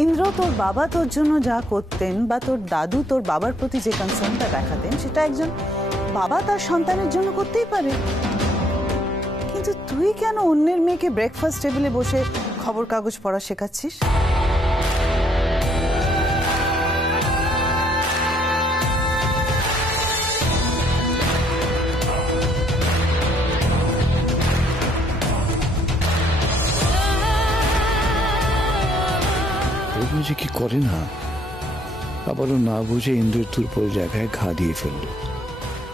ইন্দ্র, তোর বাবা তোর জন্য যা করতেন বা তোর দাদু তোর বাবার প্রতি যে কনসার্নটা দেখাতেন সেটা একজন বাবা তার সন্তানের জন্য করতেই পারে। কিন্তু তুই কেন অন্যের মেয়েকে ব্রেকফাস্ট টেবিলে বসে খবর কাগজ পড়া শেখাচ্ছিস? বুঝে কি করে না, আবারও না বুঝে ইন্দ্রের তুরপর জায়গায় ঘা দিয়ে ফেললো।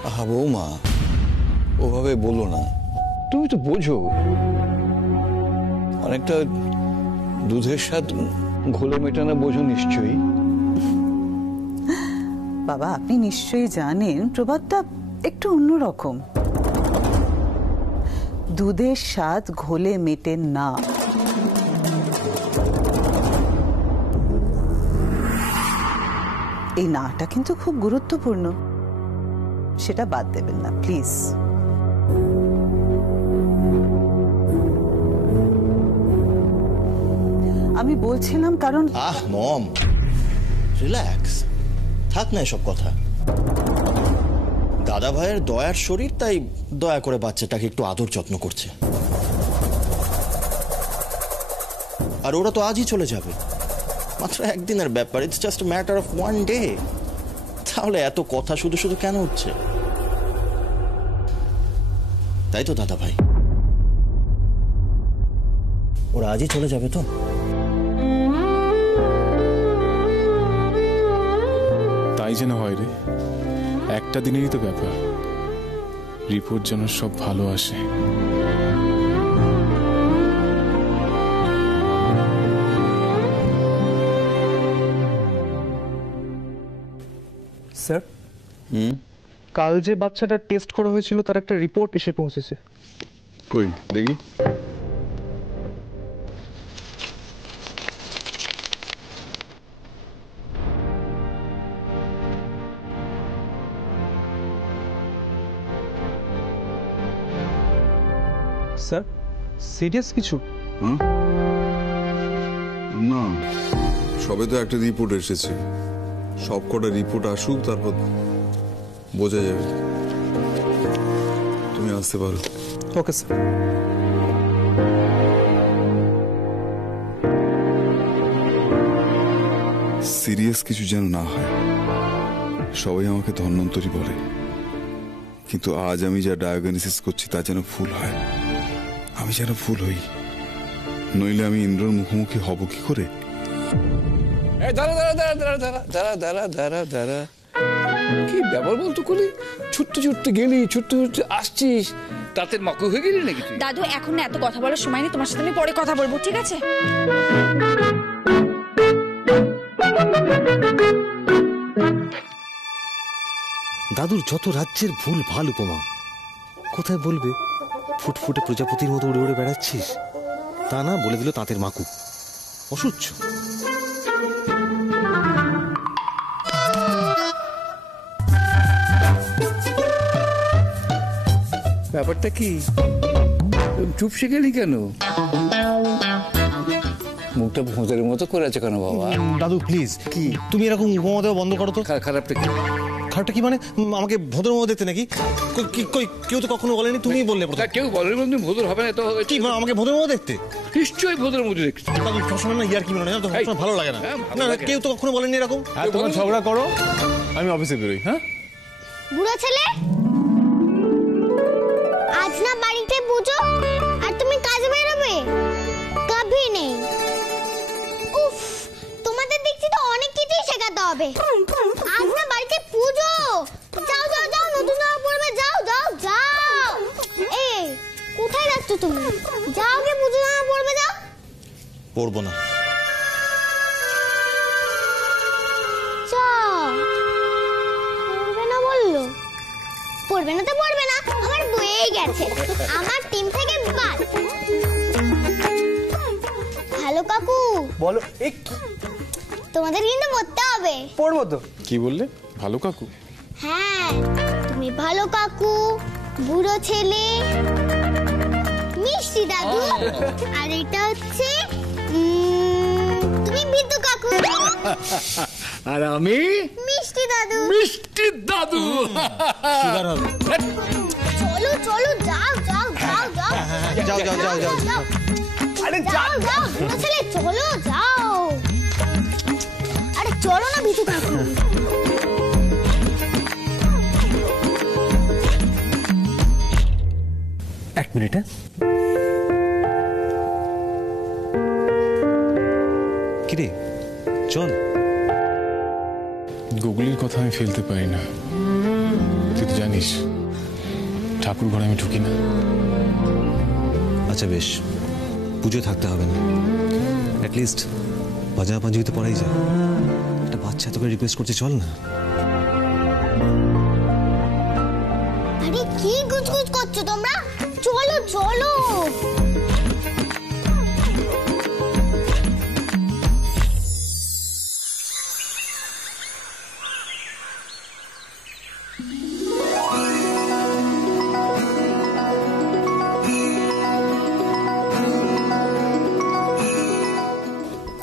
আহা বৌমা, ওভাবে বলো না। তুমি তো বোঝো, অনেকটা দুধের স্বাদ ঘোলে মেটানো বোঝো নিশ্চয়ই। বাবা, আপনি নিশ্চয়ই জানেন প্রবাদটা একটু অন্যরকম। দুধের স্বাদ ঘোলে মেটে না। এই নাটা কিন্তু খুব গুরুত্বপূর্ণ, সেটা বাদ দেবেন না প্লিজ। আমি বলছিলাম কারণ মম, রিল্যাক্স, থাক না এসব কথা। দাদা ভাইয়ের দয়ার শরীর, তাই দয়া করে বাচ্চাটাকে একটু আদর যত্ন করছে। আর ওরা তো আজই চলে যাবে, মাত্র একদিনের ব্যাপার। It's just matter of one day. তাহলে এত কথা শুধু শুধু কেন হচ্ছে? তাই তো দাদা ভাই, ওরা আজই চলে যাবে তো? তাই যেন হয় রে, একটা দিনেরই তো ব্যাপার। রিপোর্ট যেন সব ভালো আসে। স্যার, কাল যে বাচ্চাটা টেস্ট করা হয়েছিল তার একটা রিপোর্ট এসে পৌঁছেছে। কই দেখি। স্যার, সিরিয়াস কিছু? না, সবে তো একটা রিপোর্ট এসেছে। সব কটা রিপোর্ট আসুক, তারপর বোঝা যাবে। তুমি আসতে পারো। Okay sir. সিরিয়াস কিছু যেন না হয়। সবাই আমাকে ধন্বন্তরী বলে, কিন্তু আজ আমি যা ডায়াগনোসিস করছি তা যেন ভুল হয়। আমি যেন ভুল হই, নইলে আমি ইন্দ্রর মুখোমুখি হব কি করে? কি ব্যাপার বলতো কলি? ছুটতে ছুটতে গেলি, ছুটতে ছুটতে আসছিস, তাতে মক হয়ে গেলি নাকি তুই? দাদু, এখন না এত কথা বলার সময় নেই, তোমার সাথে আমি পরে কথা বলবো, ঠিক আছে? দাদুর যত রাজ্যের ভুল ভাল উপমা, কোথায় বলবে ফুটফুটে প্রজাপতির মতো উড়ে উড়ে বেড়াচ্ছিস, তা না বলে দিল তাঁতের মাকু। অসহ্য। ব্যাপারটা কি? চুপসে গেলি কেন? মুখটা ভোঁতের মতো করে আছে কেন বাবা? দাদু প্লিজ, কি তুমি এরকম উপমা দেওয়া বন্ধ করো তো। খারাপটা কি? খারাপটা কি মানে? আমাকে ভদ্র মতো দেখতে নাকি? কেউ তো কখনো বলেনি, তুমিই বললে। কেউ বলেনি তুমি ভদ্র হবে না তো? কি আমাকে ভদ্র মতো দেখতে? নিশ্চয়ই ভদ্র মতো দেখতে। দাদু সবসময় না ইয়ার কি মনে হয়, ভালো লাগে না। না, কেউ তো কখনো বলেনি এরকম। তোমার ঝগড়া করো, আমি অফিসে বেরোই। হ্যাঁ বুড়ো ছেলে, আজ না বাড়িতে পুজো আর তুমি কাজে বেরোবে? কভি নেই। উফ, তোমাদের দেখছি তো অনেক কিছুই শেখাতে হবে। আজ না বাড়িতে পুজো। যাও যাও যাও, নতুন জামা পরবে, যাও যাও যাও। এই কোথায় যাচ্ছ তুমি? যাও গে, পুজো জামা পরবে, যাও। পরবো না। পরবে না বললো? পরবে না তো পরবে না, আমার বইয়েই গেছে। আমার টিম থেকে বাদ। হ্যালো কাকু। বলো। তোমাদের কিন্তু পড়তে হবে। পড়বো তো। কি বললে? ভালো কাকু? হ্যাঁ, তুমি ভালো কাকু, বুড়ো ছেলে, মিষ্টি দাদু, আর এটা হচ্ছে তুমি বিদ্যু কাকু। আর আমি মিষ্টি দাদু। মিষ্টি দাদু। চলো চলো, যাও যাও যাও যাও যাও যাও যাও যাও যাও। আরে যাও যাও, বুড়ো ছেলে চলো যাও। আরে চলো না ভিতু কাকু। এক মিনিট। কিরে চল। গুগলির কথা আমি ফেলতে পারি না, তুই তো জানিস ঠাকুর ঘরে আমি ঢুকি না। আচ্ছা বেশ, পুজো থাকতে হবে না, অ্যাটলিস্ট পাজামা পাঞ্জাবি তো পরাই যায়। একটা বাচ্চা তোকে রিকোয়েস্ট করছে, চল না। আরে কি গুজগুজ করছো তোমরা? চলো চলো।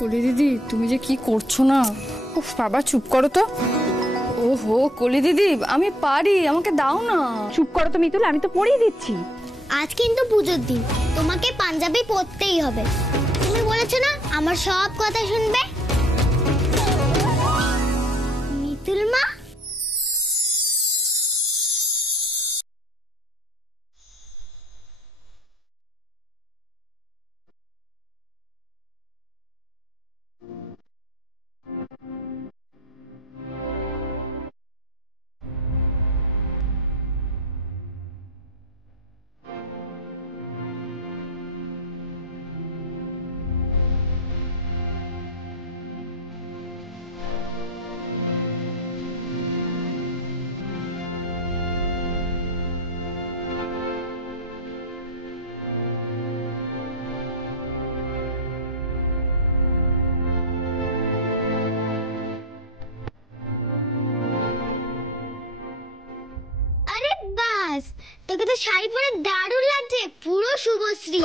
কলি দিদি, তুমি যে কি করছো না। উফ বাবা, চুপ করো তো। ওহো কলি দিদি, আমি পারি, আমাকে দাও না। চুপ করো তো মিতুল, আমি তো পরিয়ে দিচ্ছি। আজ কিন্তু পুজোর দিন, তোমাকে পাঞ্জাবি পরতেই হবে। তুমি বলেছো না আমার সব কথা শুনবে। মিতুল মা, তোকে তো শাড়ি পরে দারুণ লাগছে, পুরো শুভশ্রী।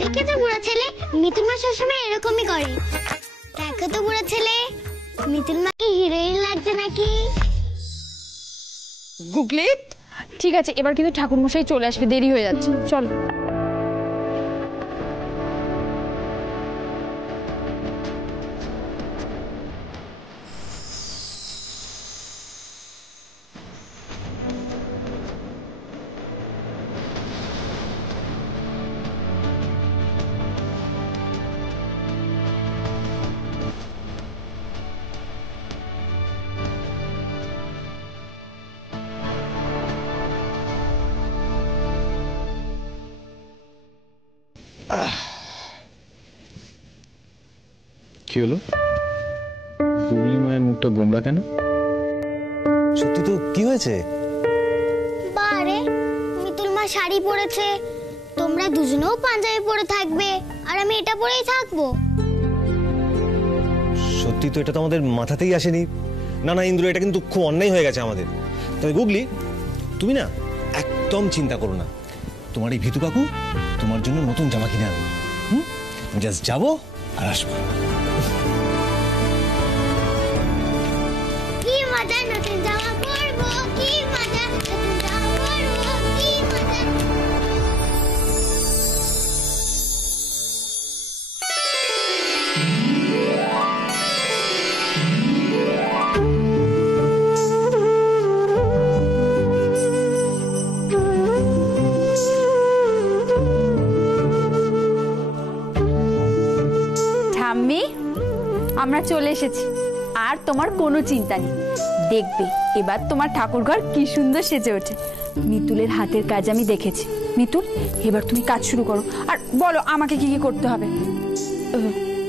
দেখেছো বুড়ো ছেলে, মিতুল মা সবসময় এরকমই করে। দেখো তো বুড়ো ছেলে, মিতুল মাকে হিরোইন লাগছে নাকি? গুগলি, ঠিক আছে, এবার কিন্তু ঠাকুর মশাই চলে আসবে, দেরি হয়ে যাচ্ছে, চলো। কি হলো? গুগলি মায়ের মুখটা গোমড়া কেন? সত্যি তো, কি হয়েছে? বারে, মিতুল মা শাড়ি পরেছে, তোমরা দুজনেও পাঞ্জাবি পরে থাকবে, আর আমি এটা পরেই থাকবো। সত্যি তো, এটা তো আমাদের মাথাতেই আসেনি। না না ইন্দ্র, এটা কিন্তু খুব অন্যায় হয়ে গেছে আমাদের। তবে গুগলি, তুমি না একদম চিন্তা করো না। তোমার এই ভিতু কাকু তোমার জন্য নতুন জামা কিনে আনবে। জাস্ট যাবো আর আসবো। কি মজা, নতুন জামা পরবো, কি মজা, নতুন জামা পরবো, কি মজা। ঠাম্মি, আমরা চলে এসেছি, আর তোমার কোনো চিন্তা নেই। দেখবে এবার তোমার ঠাকুরঘর কি সুন্দর সেজে ওঠে। মিতুলের হাতের কাজ আমি দেখেছি। মিতুল, এবার তুমি কাজ শুরু করো, আর বলো আমাকে কি কি করতে হবে।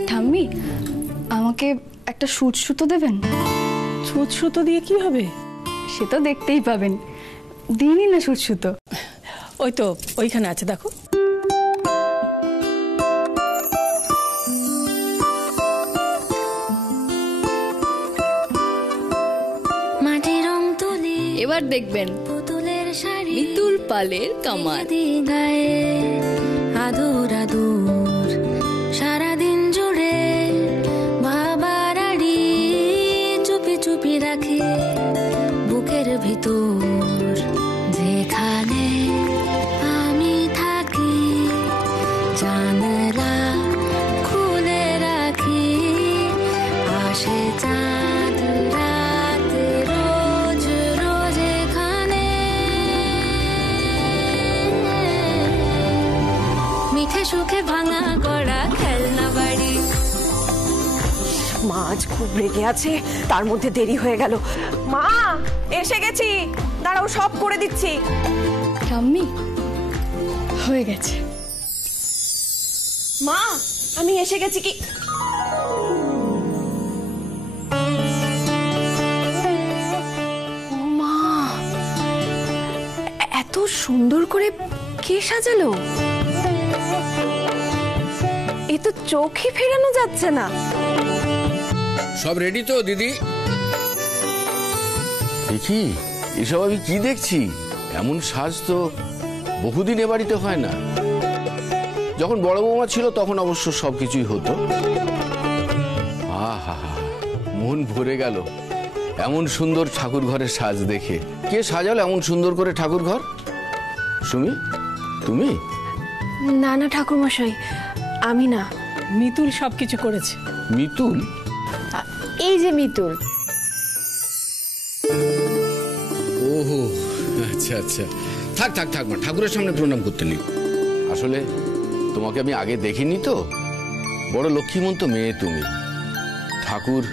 ঠাম্মি, আমাকে একটা সুচ সুতো দেবেন? সুচ সুতো দিয়ে কি হবে? সে তো দেখতেই পাবেন, দিনই না সুচ সুতো। ওই তো ওইখানে আছে, দেখো। এবার দেখবেন মিতুল পালের কামাল। আদুর আদুর ভিতর যেখানে আমি থাকি, জানলা খুলে রাখি, আসে চাঁদ রাত রোজ রোজ এখানে, মিঠে সুখে ভাঙা গড়া খেলনা বাড়ি। মা আজ খুব রেগে আছে, তার মধ্যে দেরি হয়ে গেল। মা এসে গেছি, দাঁড়াও সব করে দিচ্ছি। ঠাম্মি হয়ে গেছে। মা আমি এসে গেছি। কি মা, এত সুন্দর করে কে সাজালো? এ তো চোখই ফেরানো যাচ্ছে না। সব রেডি তো দিদি? দেখি এসব আমি কি দেখছি, এমন সাজ তো বহুদিন এ বাড়িতে হয় না। যখন বড় বৌমা ছিল তখন অবশ্য সবকিছুই হতো। আহা, মন ভরে গেল এমন সুন্দর ঠাকুর ঘরের সাজ দেখে। কে সাজালো এমন সুন্দর করে ঠাকুর ঘর? সুমি তুমি? না না ঠাকুর মশাই, আমি না, মিতুল সবকিছু করেছে। মিতুল? এই যে মিতুল। ওহো আচ্ছা আচ্ছা, থাক থাক থাক মা, ঠাকুরের সামনে প্রণাম করতে নেই। আসলে তোমাকে আমি আগে দেখিনি তো, বড় লক্ষ্মীমন্ত মেয়ে তুমি। ঠাকুর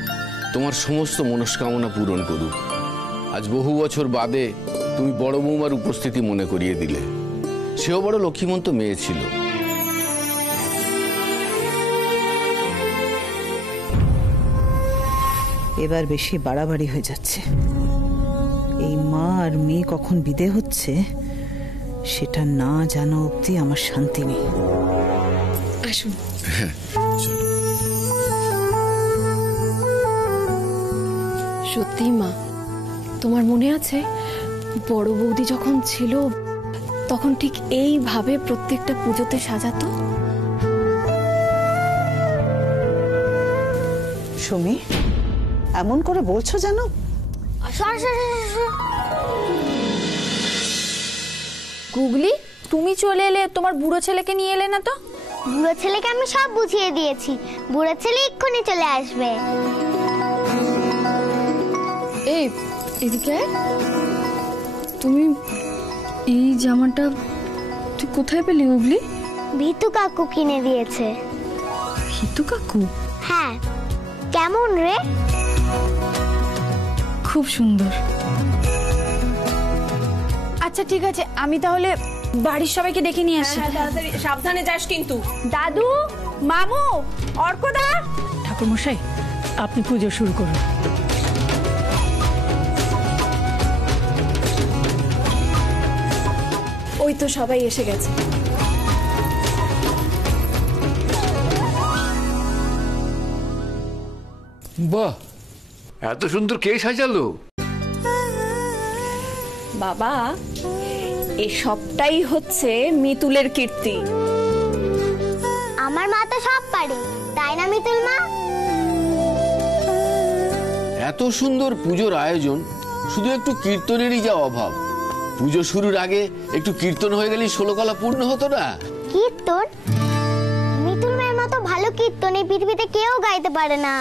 তোমার সমস্ত মনস্কামনা পূরণ করুক। আজ বহু বছর বাদে তুমি বড় বৌমার উপস্থিতি মনে করিয়ে দিলে। সেও বড় লক্ষ্মীমন্ত মেয়ে ছিল। এবার বেশি বাড়াবাড়ি হয়ে যাচ্ছে। এই মা আর মেয়ে কখন বিদে হচ্ছে সেটা না জানা অবধি আমার শান্তি নেই। আসুন। সত্যি মা, তোমার মনে আছে বড় বৌদি যখন ছিল তখন ঠিক এইভাবে প্রত্যেকটা পুজোতে সাজাতো? সুমি, এমন করে বলছো জানো? গুগলি, তুমি চলে এলে, তোমার বুড়ো ছেলেকে নিয়ে এলে না তো? বুড়ো ছেলেকে আমি সব বুঝিয়ে দিয়েছি, বুড়ো ছেলে এক্ষুনি চলে আসবে। এই এদিকে, তুমি এই জামাটা তুই কোথায় পেলি গুগলি? ভিতু কাকু কিনে দিয়েছে। ভিতু কাকু? হ্যাঁ, কেমন রে? খুব সুন্দর। আচ্ছা ঠিক আছে, আমি তাহলে বাড়ির সবাইকে ডেকে নিয়ে আসি। সাবধানে যাস কিন্তু। দাদু, মামু, অর্কদা। ঠাকুর মশাই আপনি পুজো শুরু করুন। ওই তো সবাই এসে গেছে। বাহ, এত সুন্দর কে সাজালো? বাবা, এ সবটাই হচ্ছে মিতুলের কীর্তি। আমার মা তো সব পারে, তাই না মিতুল মা? এত সুন্দর পুজোর আয়োজন, শুধু একটু কীর্তনেরই যা অভাব। পুজো শুরুর আগে একটু কীর্তন হয়ে গেলেই 16 কলা পূর্ণ হতো না? কীর্তন? মিতুল মায়ের মতো ভালো কীর্তন এই পৃথিবীতে কেউ গাইতে পারে না।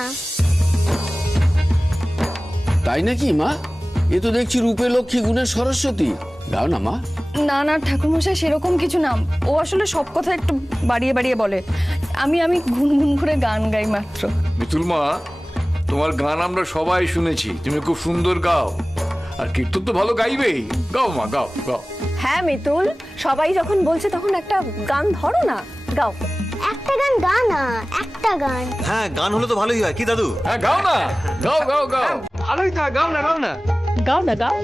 তাই নাকি মা? এ তো দেখছি রূপে লক্ষ্মী গুণে সরস্বতী। গাও না মা। না না ঠাকুরমশাই, সেরকম কিছু না। ও আসলে সব কথা একটু বাড়িয়ে বাড়িয়ে বলে। আমি গুনগুন করে গান গাই মাত্র। মিতুল মা, তোমার গান আমরা সবাই শুনেছি, তুমি খুব সুন্দর গাও, আর কীর্তন তো ভালো গাইবেই। গাও মা, গাও গাও। হ্যাঁ মিতুল, সবাই যখন বলছে তখন একটা গান ধরো না, গাও। একটা গান গা না, একটা গান। হ্যাঁ, গান হলে তো ভালোই হয়, কি দাদু? হ্যাঁ গাও না, গাও গাও গাও। ভালোই তো, গাও না গাও না গাও না, গাও।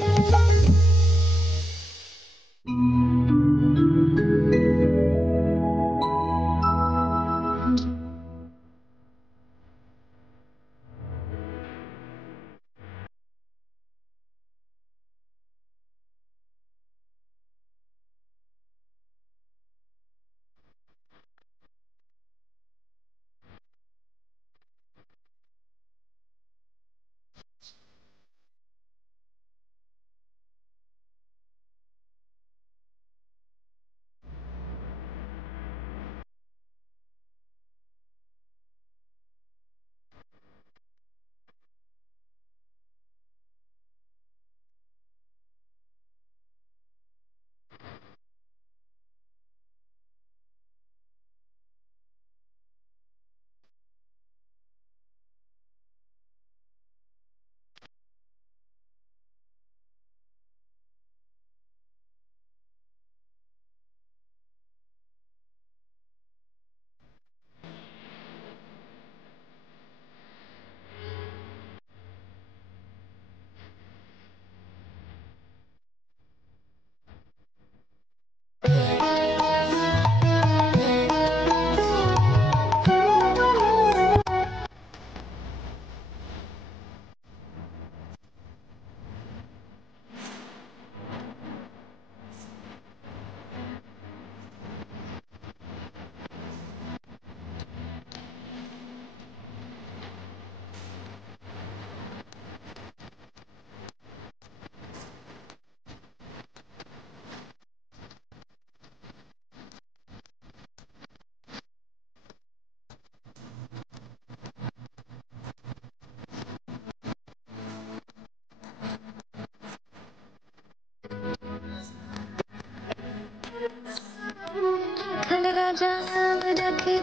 जाम रखे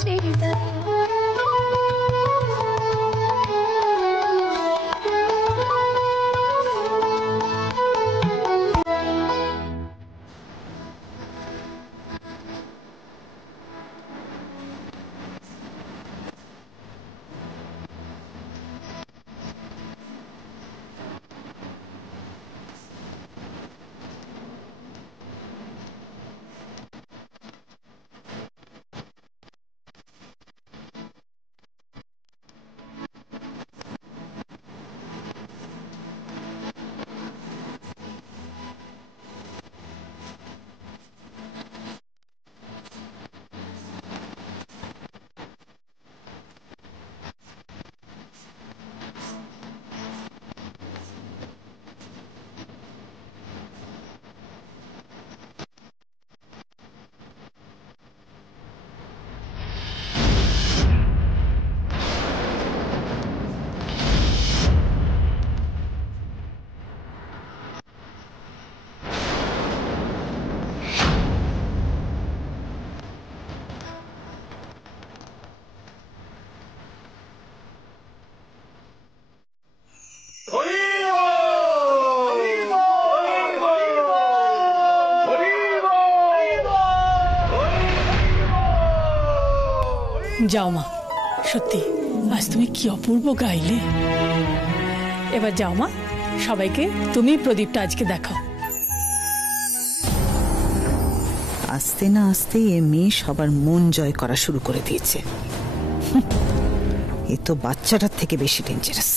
सीधा যাও মা, সত্যি আজ তুমি কি অপূর্ব গাইলে। এবার যাও মা, সবাইকে তুমি প্রদীপটা আজকে দেখাও। আস্তে না আস্তে এ মেয়ে সবার মন জয় করা শুরু করে দিয়েছে। এ তো বাচ্চাটার থেকে বেশি ডেঞ্জারাস।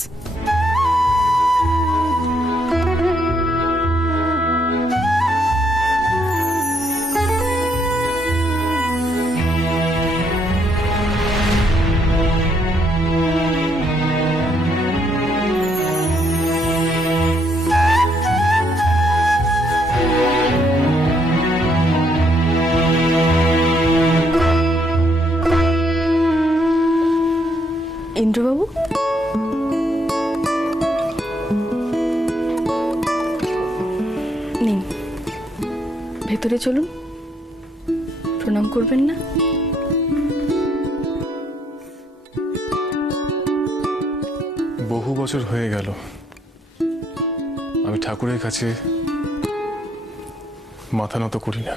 ইন্দ্রবাবু, নিন ভেতরে চলুন, প্রণাম করবেন না? বহু বছর হয়ে গেল আমি ঠাকুরের কাছে মাথা নত করি না।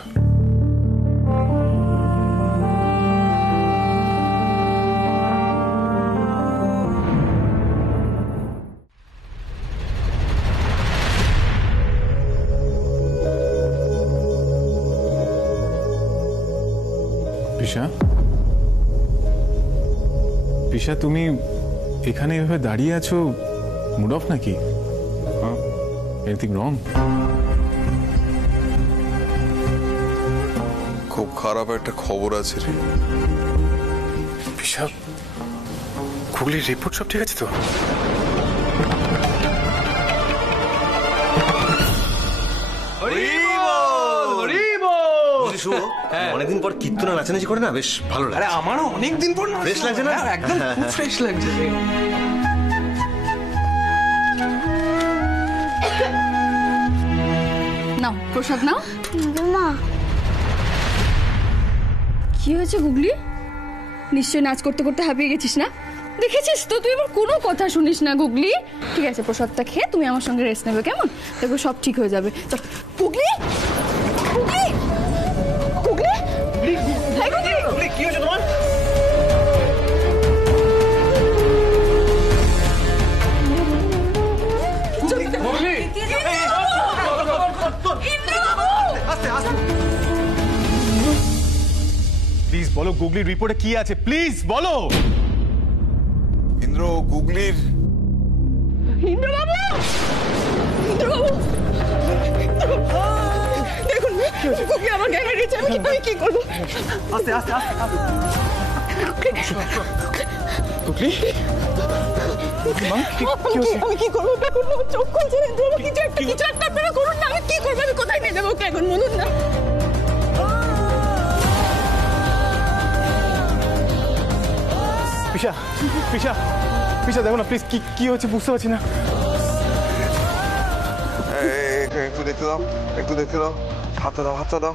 পিসা, তুমি এখানে এভাবে দাঁড়িয়ে আছো, মুড অফ নাকি? Anything wrong? খুব খারাপ একটা খবর আছে রে। পিসা, গুগলির রিপোর্ট সব ঠিক আছে তো? অনেকদিন পর কীর্তন নাচানাচি করে না, বেশ ভালো লাগে। আরে আমারও অনেকদিন পর ফ্রেশ লাগছে না? একদম খুব ফ্রেশ লাগছে। নাও প্রসাদ নাও। মা, কি হয়েছে গুগলি? নিশ্চয় নাচ করতে করতে হাঁপিয়ে গেছিস না? দেখেছিস তো, তুই এবার কোনো কথা শুনিস না গুগলি। ঠিক আছে, প্রসাদটা খেয়ে তুমি আমার সঙ্গে রেস্ট নেবে, কেমন? দেখো সব ঠিক হয়ে যাবে। চল গুগলি, গুগলি, গুগলি, হ্যাঁ গুগলি, কি হয়েছে তোমার? প্লিজ বলো গুগলির রিপোর্টে কি আছে, প্লিজ বলো। ইন্দ্র, গুগলির ইন্দ্রবাবু, ইন্দ্রবাবু, দেখুন গুগলি আমার গায়ে মেরেছে, আমি কি করবো? আস্তে আস্তে আস্তে। গুগলি, আমি কি করবো? চোখ খুলছে না, কিছু একটা আপনারা করুন না। আমি কি করবো? আমি কোথায় নিয়ে যাবো এখন বলুন না। পিসা, পিসা, পিসা দেখো না প্লিজ, কি হচ্ছে বুঝতে পারছি না। একটু দেখতে দাও, একটু দেখতে দাও। হাতটা দাও, হাতটা দাও।